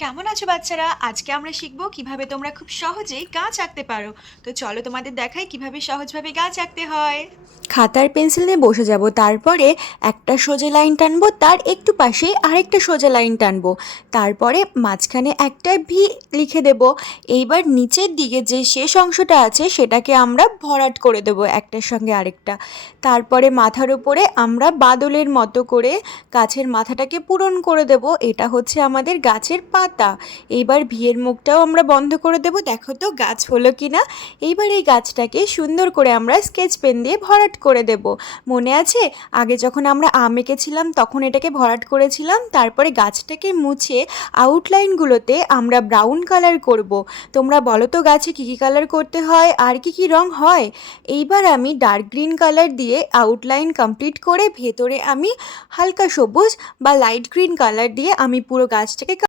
কেমন আছো বাচ্চারা? আজকে আমরা শিখবো কিভাবে তোমরা খুব সহজেই গাছ আঁকতে পারো। তো চলো তোমাদের দেখাই কিভাবে সহজভাবে গাছ আঁকতে হয়। খাতার পেন্সিল নিয়ে বসে যাব, তারপরে একটা সোজা লাইন টানবো, তার একটু পাশেই আরেকটা সোজা লাইন টানবো, তারপরে মাঝখানে একটা ভি লিখে দেব। এইবার নিচের দিকে যে শেষ অংশটা আছে সেটাকে আমরা ভরাট করে দেবো একটার সঙ্গে আরেকটা। তারপরে মাথার উপরে আমরা বাদলের মতো করে গাছের মাথাটাকে পূরণ করে দেব। এটা হচ্ছে আমাদের গাছের পাতা। এইবার ভিয়ের মুখটাও আমরা বন্ধ করে দেব। দেখো তো গাছ হলো কি না। এইবার এই গাছটাকে সুন্দর করে আমরা স্কেচ পেন দিয়ে ভরাট করে দেব। মনে আছে আগে যখন আমরা আম এঁকেছিলাম তখন এটাকে ভরাট করেছিলাম, তারপরে গাছটাকে মুছে আউটলাইনগুলোতে আমরা ব্রাউন কালার করব। তোমরা বলো তো গাছে কী কী কালার করতে হয় আর কি কি রং হয়। এইবার আমি ডার্ক গ্রিন কালার দিয়ে আউটলাইন কমপ্লিট করে ভেতরে আমি হালকা সবুজ বা লাইট গ্রিন কালার দিয়ে আমি পুরো গাছটাকে